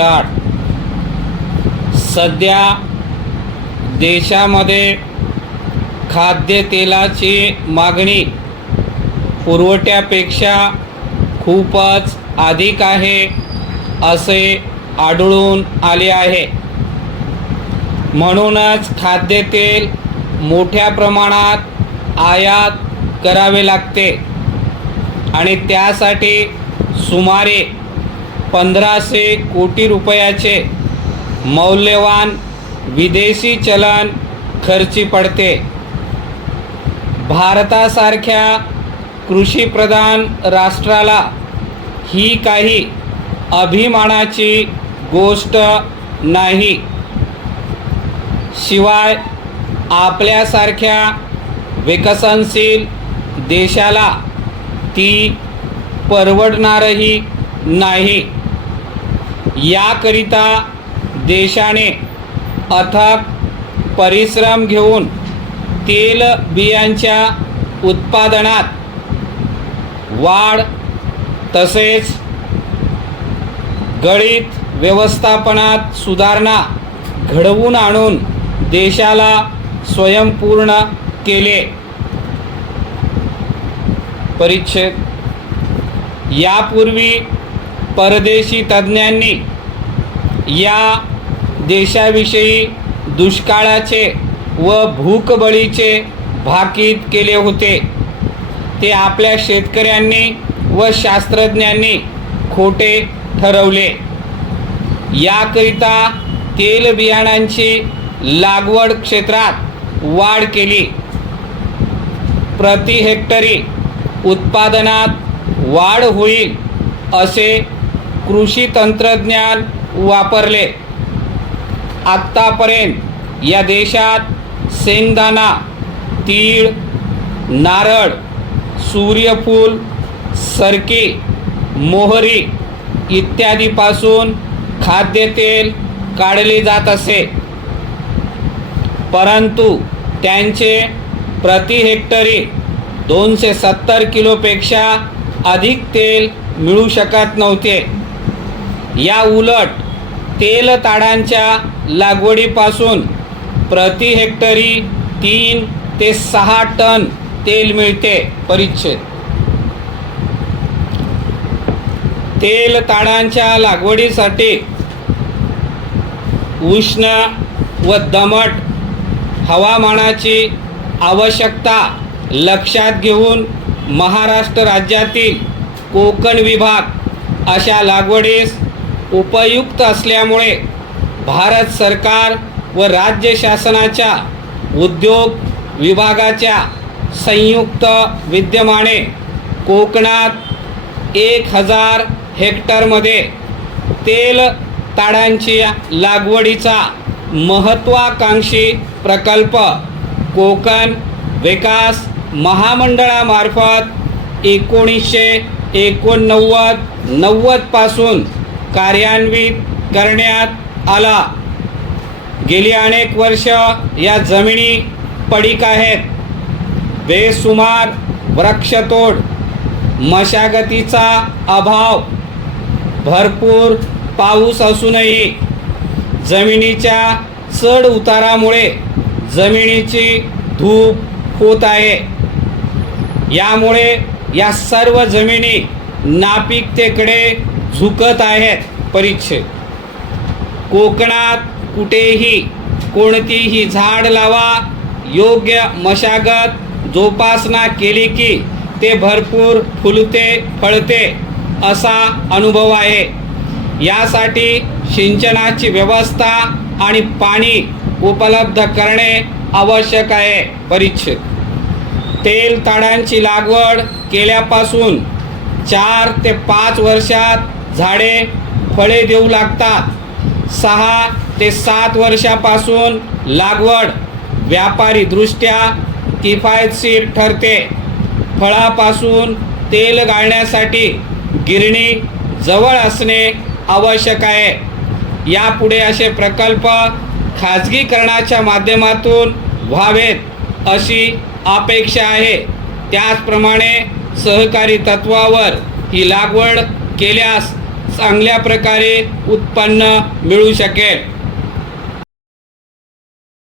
नमस्कार. सध्या देशामध्ये खाद्यतेलाची मागणी पुरवठ्यापेक्षा खूपच अधिक आहे असे आढळून आले आहे. म्हणूनच खाद्यतेल मोठ्या प्रमाणात आयात करावे लागते आणि त्यासाठी सुमारे 1500 कोटी रुपयाचे मौल्यवान विदेशी चलन खर्ची पडते. भारतासारख्या कृषीप्रधान राष्ट्राला ही काही अभिमानाची गोष्ट नाही. शिवाय आपल्यासारख्या विकसनशील देशाला ती परवडणारही नाही. याकरिता देशाने अथक परिश्रम घेऊन तेल बियांच्या उत्पादनात वाढ तसेच गळीत व्यवस्थापनात सुधारणा घडवून आणून देशाला स्वयंपूर्ण केले. परिच्छेद. यापूर्वी परदेशी तज्ज्ञांनी या देशाविषयी दुष्काळाचे व भूकबळीचे भाकीत केले होते. ते आपल्या शेतकऱ्यांनी व शास्त्रज्ञांनी खोटे ठरवले. याकरिता तेल बियाणांची लागवड क्षेत्रात वाढ केली. प्रति हेक्टरी उत्पादनात वाढ होईल असे कृषी तंत्रज्ञान वापरले. आत्तापर्यंत या देशात शेंगदाणा, तीळ, नारळ, सूर्यफूल, सरकी, मोहरी इत्यादीपासून खाद्यतेल काढले जात असे. परंतु त्यांचे प्रति हेक्टरी 270 किलोपेक्षा अधिक तेल मिळू शकत नव्हते. या उलट तेल ताडांच्या लागवडीपासून प्रति हेक्टरी 3 ते 6 टन तेल मिळते. परिच्छेद. तेल ताडांच्या लागवडीसाठी उष्ण व दमट हवामानाची आवश्यकता लक्षात घेऊन महाराष्ट्र राज्यातील कोकण विभाग अशा लागवडीस उपयुक्त असल्यामुळे भारत सरकार व राज्य शासनाच्या उद्योग विभागाच्या संयुक्त विद्यमाने कोकणात 1000 हेक्टरमध्ये तेल ताडांची लागवडीचा महत्त्वाकांक्षी प्रकल्प कोकण विकास महामंडळामार्फत 1989-90 पासून कार्यान्वित करण्यात आला. गेली अनेक वर्ष या जमिनी पडीक आहेत. बेसुमार वृक्षतोड, मशागतीचा अभाव, भरपूर पाऊस असूनही जमिनीच्या चढ उतारामुळे जमिनीची धूप होत आहे. यामुळे या सर्व जमिनी नापिकतेकडे झुकत आहेत. परिच्छेद. कोकणात कुठेही कोणतीही झाड लावा, योग्य मशागत जोपासना केली की ते भरपूर फुलते फळते असा अनुभव आहे. यासाठी सिंचनाची व्यवस्था आणि पाणी उपलब्ध करणे आवश्यक आहे. परिच्छेद. तेल ताडांची लागवड केल्यापासून 4 ते 5 वर्षात झाडे फळे देऊ लागतात. 6 ते 7 वर्षापासून लागवड व्यापारीदृष्ट्या किफायतशीर ठरते. फळापासून तेल गाळण्यासाठी गिरणी जवळ असणे आवश्यक आहे. यापुढे असे प्रकल्प खाजगीकरणाच्या माध्यमातून व्हावेत अशी अपेक्षा आहे. त्याचप्रमाणे सहकारी तत्वावर ही लागवड केल्यास चांगल्या प्रकारे उत्पन्न मिळू शकेल.